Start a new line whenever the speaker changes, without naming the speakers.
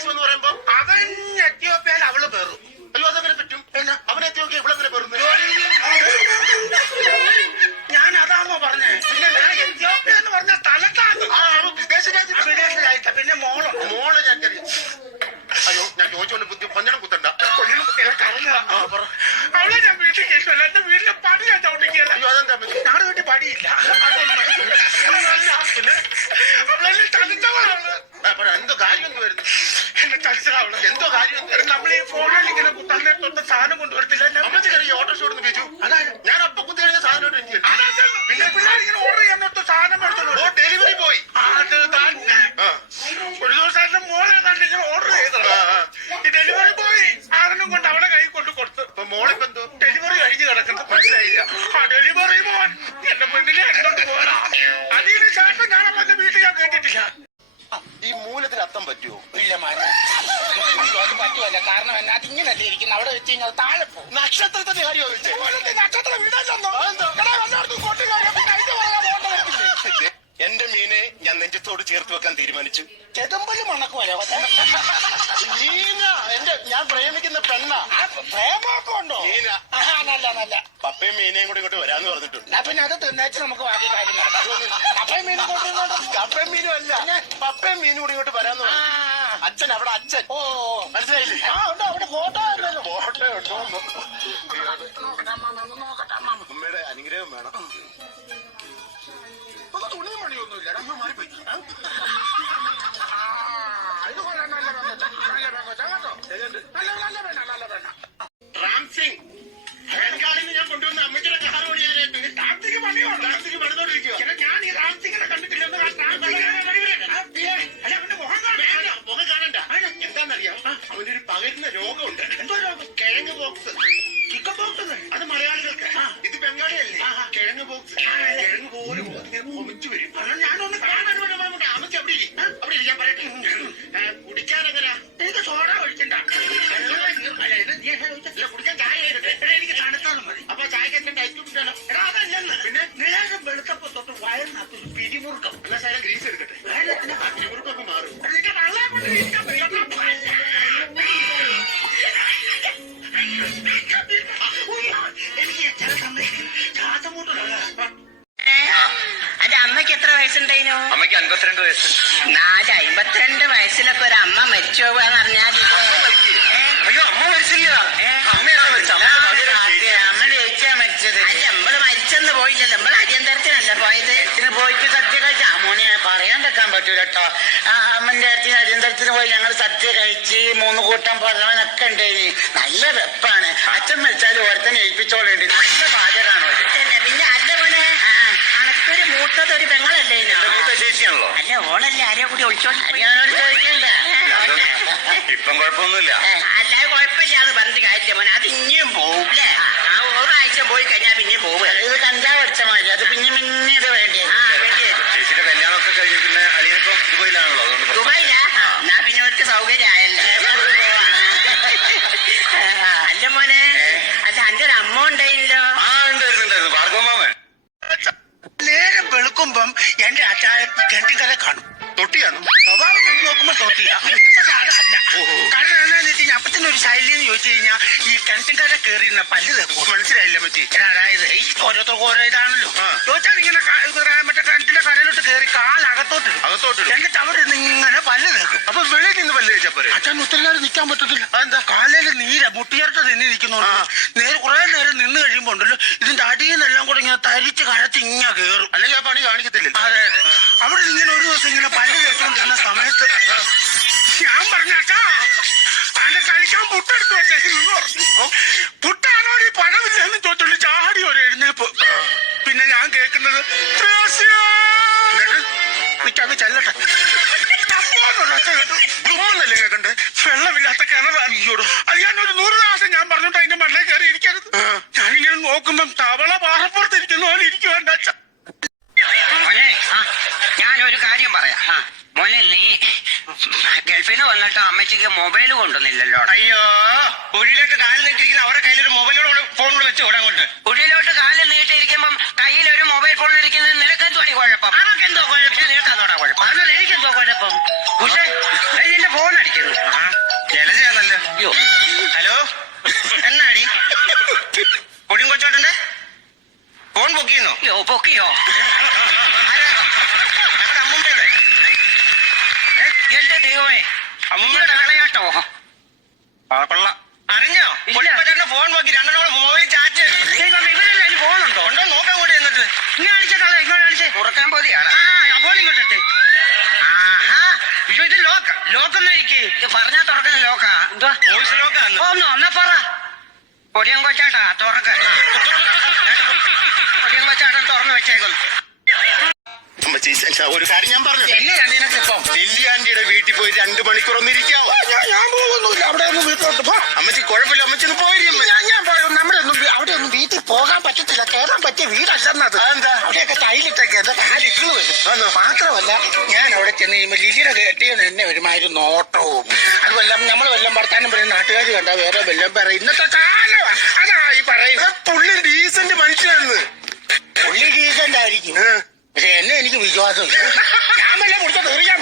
ദേശം എന്ന് എന്തോ കാര്യം എന്ത് വരുന്നു
എന്നെ ചതിച്ചവൾ
എന്തോ കാര്യം?
നമ്മൾ ഈ ഫോണിൽ ഇങ്ങനെ കുത്താനെ തൊട്ട സാധനം കൊണ്ടുവരത്തില്ല
നമ്മൾ ഈ ഓട്ടോ ഓടുന്നു ബിജു
അതായത്
ഞാൻ അപ്പൊ കുത്തി കഴിഞ്ഞ സാധനം
പിന്നെ പിള്ളേർ ഇങ്ങനെ ഓർഡർ ചെയ്യാൻ ഇരിക്കുന്ന. അവിടെ വെച്ച് കഴിഞ്ഞാൽ താഴെ പോകും.
നക്ഷത്രത്തിന്റെ കാര്യം
നക്ഷത്രം
എന്റെ മീനെ ഞാൻ നെഞ്ചത്തോട് ചേർത്ത് വെക്കാൻ തീരുമാനിച്ചു.
ചെതമ്പൽ
മീന എന്റെ ഞാൻ പ്രേമിക്കുന്ന പെണ്ണ.
ഉണ്ടോ?
മീന.
നല്ല നല്ല.
പപ്പയും മീനയും കൂടി ഇങ്ങോട്ട് വരാന്ന് പറഞ്ഞിട്ടുണ്ട്.
അപ്പൊ പിന്നെ അത് തിന്നേച്ച് നമുക്ക് ബാക്കി കാര്യം കപ്പയും മീനും
കപ്പയും മീനും അല്ല. പപ്പയും മീനും കൂടി ഇങ്ങോട്ട് വരാന്ന് പറഞ്ഞു. അച്ഛൻ അവിടെ അച്ഛൻ.
ഓ
മനസ്സിലായില്ലേ?
ആ ഉണ്ട് അവിടെ
അമ്മയുടെ അനുഗ്രഹം വേണം.
ഇപ്പൊ തുണി മണിയൊന്നുമില്ല അമ്മ മാറിപ്പോയി. ആ? ആ, ഇത് കൊള്ളാം നല്ല പെങ്കൊച്ച, നല്ല പെങ്കൊച്ച, കേട്ടോ? നല്ല നല്ല വേണ്ട നല്ല വേണ്ട
റാം സിംഗ് ബംഗാളിൽ ഞാൻ കൊണ്ടുവന്ന അമ്മച്ചിയുടെ കാർ ഓടിയാനായിട്ട്
ടാക്സിക്ക് പണിയോ
റാം പണിതോണ്ടിരിക്കുക
അവന്റെ
പകരുന്ന രോഗമുണ്ട്.
എന്തോ രോഗം?
കിഴങ്ങ് ബോക്സ്
ചിക്കൻ ബോക്സ്
അത് മലയാളികൾക്ക്. ഇത് ബംഗാളിയല്ലേ. കിഴങ്ങ് ബോക്സ്? കിഴങ്ങ് പോലും ഒമിച്ചു വരും.
ഞാനൊന്ന് കാണാൻ.
അമ്മച്ചി അവിടെ ഇരി. അവിടെ ഇരി, ഞാൻ പറയട്ടെ. കുടിക്കാൻ എങ്ങനെയാ
എനിക്ക് സോഡ ഒഴിക്കണ്ട
അമ്മയ്ക്ക്
അൻപത്തിരണ്ട് വയസ്സ്.
നാല് അമ്പത്തിരണ്ട് വയസ്സിലൊക്കെ ഒരു അമ്മ മരിച്ചു പോവാന്ന് പറഞ്ഞാൽ
അയ്യോ അമ്മ മരിച്ചില്ല. അമ്മയാണ് മരിച്ചത്. അമ്മ പകരം ചേച്ചിയാ
അമ്മ ജയിച്ചാ മരിച്ചത്. അല്ല നമ്മൾ മരിച്ചെന്ന് പോയില്ലല്ലോ. നമ്മൾ അടിയന്തരത്തിനല്ല പോയത്? ഇതിന് പോയിട്ട് സദ്യ കഴിച്ച. അമ്മോനെ പറയാൻ വെക്കാൻ പറ്റൂല കേട്ടോ ആ അമ്മന്റെ അടുത്ത് അടിയന്തരത്തിന് പോയി. ഞങ്ങൾ സദ്യ കഴിച്ച് മൂന്ന് കൂട്ടം പഴവനൊക്കെ ഉണ്ടായിന് നല്ല വെപ്പാണ്. അച്ഛൻ മരിച്ചാലും ഓരത്തന്നെ ഏൽപ്പിച്ചോളുണ്ട്. നല്ല പാചകമാണ് ഓര്. പിന്നെ അല്ല മോനെ അനക്കൊരു മൂത്തത് ഒരു പെങ്ങളല്ലേ?
ചേച്ചിയാണല്ലോ.
അല്ല ഓളല്ലേ ആരെയോ കൂടി ഒളിച്ചോടി ഞാനോട് ചോദിക്കണ്ട.
ഇപ്പം കുഴപ്പമൊന്നുമില്ല.
അല്ല കുഴപ്പമില്ലാന്ന് പറഞ്ഞിട്ട് കാര്യമില്ല മോനെ. അത് ഇനിയും പോവും അല്ലേ? ആ. ഒരാഴ്ച പോയി കഴിഞ്ഞാൽ പിന്നെയും പോവും ഇത് കഞ്ചാവ് അടിച്ച മാതിരി. അത് പിന്നെ പിന്നെ ഇത് വേണ്ടി
ചേച്ചിയുടെ കല്യാണമൊക്കെ കഴിഞ്ഞ് പിന്നെ അളിയനിപ്പം ദുബൈയിലാണല്ലോ.
തൊട്ടിയാണോ?
സ്വഭാവം നോക്കുമ്പോ തോട്ടില്ല പക്ഷെ അതല്ല. കാരണം അപ്പത്തിന് ഒരു ശൈലി എന്ന് ചോദിച്ചു കഴിഞ്ഞാൽ ഈ കിണറ്റിൻകര കയറി ഇരുന്ന പല്ല് തേക്കും
മനസ്സിലായില്ല
പറ്റി അതായത് ഓരോരുത്തർക്കും ഓരോ ഇതാണല്ലോ. ചോദിച്ചാൽ ഇങ്ങനെ മറ്റേ കിണറ്റിന്റെ കരയിലോട്ട് കയറി കാലകത്തോട്ട്
അകത്തോട്ട്
എന്നിട്ട് അവിടെ നിന്ന് ഇങ്ങനെ പല്ല് തേക്കും.
അപ്പൊ വെളിയിൽ നിന്ന് പല്ല് കഴിച്ചാൽ പോരെ?
അച്ഛൻ ഒത്തിരി നേരം നിൽക്കാൻ പറ്റത്തില്ല.
അതെന്താ?
കാലയിൽ നീര മുട്ടിയേർട്ട് നിന്ന് ഇരിക്കുന്നുണ്ട്.
ആ.
നേരെ കുറെ നേരം നിന്ന് കഴിയുമ്പോ ഉണ്ടല്ലോ ഇതിന്റെ അടിയിൽ നിന്നെല്ലാം കൂടെ ഇങ്ങനെ തരിച്ച് കഴച്ച് ഇങ്ങനെ കയറും
അല്ലെങ്കിൽ ആ പണി കാണിക്കത്തില്ല
അതെ അതെ. അവിടെ ഇങ്ങനെ ഒരു ദിവസം ഇങ്ങനെ പല്ല് കേട്ടോണ്ടിരുന്ന സമയത്ത് ഞാൻ പറഞ്ഞാച്ചാ തന്റെ കഴിക്കാൻ പുട്ടെടുത്ത് വെച്ചേക്കുന്നു. പുട്ടാണോ ഈ പഴമില്ലെന്ന് ചോദിച്ചോണ്ട് ചാടി ഒരു എഴുന്നേപ്പ്. പിന്നെ ഞാൻ കേൾക്കുന്നത് നിക്കങ്ങ് ചെല്ലട്ടെ.
ഗുമ്മെന്നല്ലേ കേക്കണ്ടേ
വെള്ളമില്ലാത്ത കിണറാണ്. അത് ഞാൻ ഒരു നൂറ് ദിവസം ഞാൻ പറഞ്ഞിട്ട് അതിന്റെ മണ്ടേ കയറി ഇരിക്കരുത് ഞാനിങ്ങനെ നോക്കുമ്പം തവള പാറപ്പുറത്ത് ഇരിക്കുന്ന പോലെ ഇരിക്കുവാണ്ട് അച്ഛൻ
മോനെ ഞാൻ ഒരു കാര്യം പറയാം മോനെ നീ ഗൾഫിൽ നിന്ന് വന്നിട്ട് മൊബൈൽ കൊണ്ടുവന്നില്ലല്ലോ.
അയ്യോ കുഴിയിലോട്ട് കാലിൽ നീട്ടിരിക്കുന്ന അവരുടെ കയ്യിലൊരു മൊബൈലോട് ഫോണിൽ വെച്ച് ഓടാൻ കൊണ്ട്.
കുഴിയിലോട്ട് കാലിൽ നീട്ടിയിരിക്കുമ്പം കയ്യിൽ ഒരു മൊബൈൽ ഫോൺ ഇരിക്കുന്നത് നിനക്കെന്തോ കുഴപ്പം? അതൊക്കെ എന്തോ കുഴപ്പം നിനക്കെന്തോടാ കുഴപ്പം? അതിനോട് എനിക്കെന്തോ കുഴപ്പം? പക്ഷേ എന്റെ ഫോൺ അടിക്കുന്നു.
അയ്യോ. ഹലോ എന്നാടി? പൊടിയും ഫോൺ പൊക്കിയെന്നോ
യോ പൊക്കിയോ എന്റെ ദൈവമേ.
അമ്മൂമ്മയുടെ
കളയാട്ടോ
ആ കൊള്ളാം. അറിഞ്ഞോ?
ഇല്ല.
ഫോൺ നോക്കി രണ്ടെണ്ണോട് മൊബൈൽ ചാറ്റ്
ഇവരല്ലേ അതിന് പോകുന്നുണ്ടോ
ഉണ്ടോ? നോക്കാൻ കൂടി എന്നിട്ട്.
ഇങ്ങനെ അടിച്ചേക്കാളെ ഇങ്ങനെ അടിച്ചേ.
തുറക്കാൻ പോലെയാണ്.
ആ അപ്പോൾ ഇങ്ങോട്ടെ ആഹാ. അയ്യോ ഇത് ലോക്ക ലോക്കൊന്നായിരിക്കേ
ഇത് പറഞ്ഞാ തുറക്കുന്ന ലോക്കാ
എന്തുവാ?
പോലീസ് ലോക്കാന്ന്
ഒന്ന് ഒന്നാ പറ.
പൊടിയം കൊച്ചാട്ടാ തുറക്ക. പൊടിയം കൊച്ചാട്ടൻ തുറന്നു വെച്ചേക്കുന്നു.
ഒരു കാര്യം ഞാൻ പറഞ്ഞു വീട്ടിൽ പോയി രണ്ടു മണിക്കൂർ ഒന്ന് ഇരിക്കാവോ?
ഞാൻ പോകുന്നില്ല അവിടെ ഒന്നും വീട്ടിലോട്ട് പോ.
അമ്മച്ചി കുഴപ്പമില്ല. അമ്മച്ചി ഒന്ന് പോയിരിക്കും
ഞാൻ ഞാൻ പോയി. നമ്മുടെ ഒന്നും അവിടെ ഒന്നും വീട്ടിൽ പോകാൻ പറ്റത്തില്ല. കേറാൻ പറ്റിയ വീടല്ലെന്നത്
അതെന്താ?
അവിടെയൊക്കെ ടൈലിട്ടൊക്കെ കാലിക്കൾ
ആന്നോ?
വരും. മാത്രമല്ല ഞാൻ അവിടെ ചെന്ന് കഴിയുമ്പോൾ ലിലിയുടെ കെട്ടിയാണ് എന്നെ ഒരുമാതിരി നോട്ടവും. അതുമല്ല നമ്മൾ വല്ലതും വർത്താനം പറയും നാട്ടുകാർ കണ്ട വേറെ വല്ലതും പറയും. ഇന്നത്തെ കാലമാ അതാ ഈ പറയുന്നത്.
പുള്ളി ഡീസന്റ് മനുഷ്യനാണ്
പുള്ളി ഡീസന്റ് ആയിരിക്കും. പക്ഷെ എന്നെ എനിക്ക് വിശ്വാസമില്ല. ഞാൻ വല്ല മുറിച്ച തെറിയാൻ